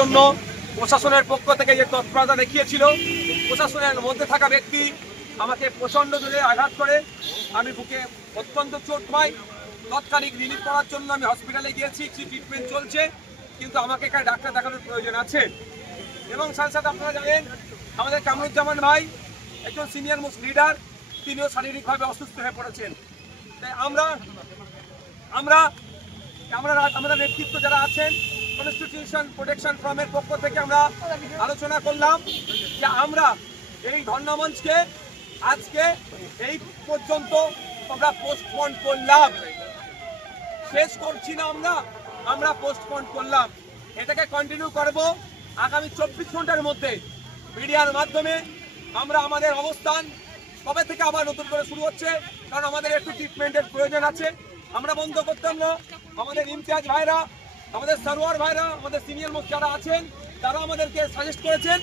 জন্য প্রশাসনের পক্ষ থেকে যে তৎপরতা দেখিয়েছিল, প্রশাসনের মধ্যে থাকা ব্যক্তি আমাকে প্রচণ্ড জোরে আঘাত করে, আমি বুকে অত্যন্ত চোট পাই। তৎক্ষণিক রিলিফ করার জন্য আমি হসপিটালে গিয়েছি, ট্রিটমেন্ট চলছে, কিন্তু আমাকে এখানে ডাক্তার দেখানোর প্রয়োজন আছে। এবং সাথে সাথে আপনারা জানেন আমাদের কামরুজ্জামান ভাই একজন সিনিয়র মোস্ট লিডার, তিনিও শারীরিকভাবে অসুস্থ হয়ে পড়েছেন। তাই আমাদের নেতৃত্ব যারা আছেন কনস্টিটিউশন প্রোটেকশন ফোরামের পক্ষ থেকে আমরা আলোচনা করলাম যে আমরা এই ধর্ণামঞ্চকে আজকে এই পর্যন্ত আমরা পোস্টপোন করলাম, শেষ করছি না, আমরা পোস্টপোন করলাম। এটাকে কন্টিনিউ করব আগামী 24 ঘন্টার মধ্যে। মিডিয়ার মাধ্যমে আমরা আমাদের অবস্থান কবে থেকে আবার নতুন করে শুরু হচ্ছে, কারণ আমাদের একটু ট্রিটমেন্টের প্রয়োজন আছে। আমরা বন্ধ করতাম না। আমাদের ইনচার্জ ভাইরা, আমাদের সারোয়ার ভাইরা, আমাদের সিনিয়র মোস্ট যারা আছেন তারা আমাদেরকে সাজেস্ট করেছেন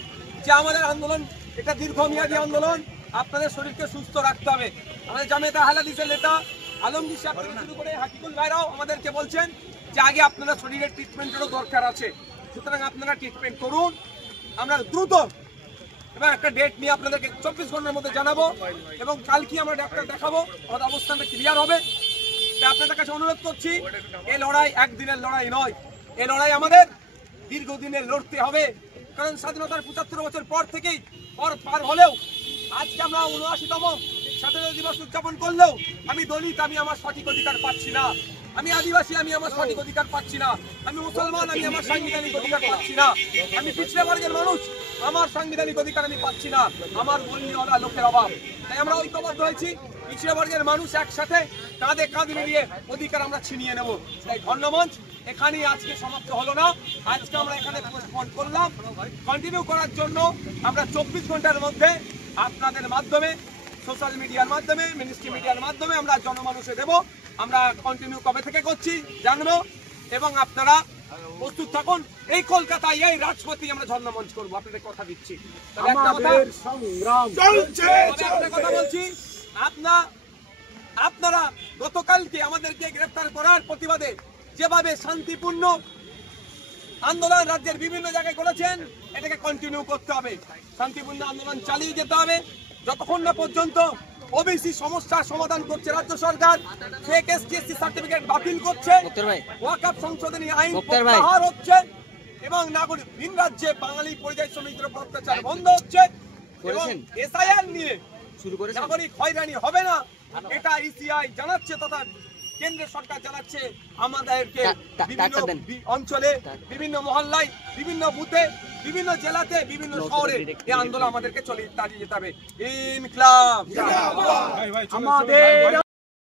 যে আমাদের আন্দোলন এটা দীর্ঘমেয়াদী আন্দোলন, আপনাদের শরীরকে সুস্থ রাখতে হবে। আমাদের জামিয়াতে আহলে হাদিসের নেতা আলমগীর সাহেব থেকে শুরু করে হাকিকুল ভাইরাও আমাদেরকে বলছেন যে আগে আপনারা শরীরের ট্রিটমেন্টেরও দরকার আছে, সুতরাং আপনারা ট্রিটমেন্ট করুন। আমরা দ্রুত এবং একটা ডেট নিয়ে আপনাদেরকে 24 ঘন্টার মধ্যে জানাবো, এবং কালকে আমরা ডাক্তার দেখাবো, আমাদের অবস্থানটা ক্লিয়ার হবে। আপনাদের কাছে অনুরোধ করছি, এই লড়াই একদিনের লড়াই নয়, এই লড়াই আমাদের দীর্ঘদিনের লড়তে হবে। কারণ স্বাধীনতার 75 বছর পর থেকেই পার হলেও আজকে আমরা 79তম স্বাধীনতা দিবস উদযাপন করলেও আমি দলিত, আমি আমার সঠিক অধিকার পাচ্ছি না। আমি আদিবাসী, আমি আমার সঠিক অধিকার পাচ্ছি না। আমি মুসলমান, আমি আমার সাংবিধানিক অধিকার পাচ্ছি না। আমি পিছড়ে বর্গের মানুষ, আমার সাংবিধানিক অধিকার আমি পাচ্ছি না। আমার বলিওয়ালা লোকের অভাব। তাই আমরা ঐক্যবদ্ধ হয়েছি, পিছড়ে বর্গের মানুষ একসাথে কাঁধে কাঁধ মিলিয়ে অধিকার আমরা ছিনিয়ে নেব। তাই ধর্ণামঞ্চ এখানেই আজকে সমাপ্ত হলো না, আজকে আমরা এখানে পোস্টপোন করলাম। কন্টিনিউ করার জন্য আমরা 24 ঘন্টার মধ্যে আপনাদের মাধ্যমে, সোশ্যাল মিডিয়ার মাধ্যমে, মিনিস্ট্রি মিডিয়ার মাধ্যমে আমরা জনমানুষে দেব। আমরা কন্টিনিউ কবে থেকে করছি জানবো, এবং আপনারা প্রস্তুত থাকুন। এই কলকাতায় এই রাজপথে আমরা ধর্ণামঞ্চ করবো, আপনাদের কথা দিচ্ছি। কথা বলছি, আপনারা গতকালকে আমাদেরকে গ্রেফতার করার প্রতিবাদে যেভাবে শান্তিপূর্ণ আন্দোলন রাজ্যের বিভিন্ন জায়গায় করেছেন, এটাকে কন্টিনিউ করতে হবে। শান্তিপূর্ণ আন্দোলন চালিয়ে যেতে হবে যতক্ষণ না পর্যন্ত ওবিসি সমস্যার সমাধান করছে রাজ্য সরকার, ফেক এসটি/এসসি সার্টিফিকেট বাতিল করছে, ওয়াকফ সংশোধনী আইন প্রত্যাহার হচ্ছে, এবং নাগরিক ভিন রাজ্যে বাঙালি পরিযায়ী শ্রমিকদের উপর অত্যাচার বন্ধ হচ্ছে, এবং এসআইআর নিয়ে নাগরিক হয়রানি হবে না, এটা ইসিআই জানাচ্ছে তথা কেন্দ্রের সরকার জানাচ্ছে। আমাদেরকে বিভিন্ন অঞ্চলে, বিভিন্ন মহল্লায়, বিভিন্ন বুথে, বিভিন্ন জেলাতে, বিভিন্ন শহরে এই আন্দোলন আমাদেরকে চালিয়ে যেতে হবে। ইনকিলাব।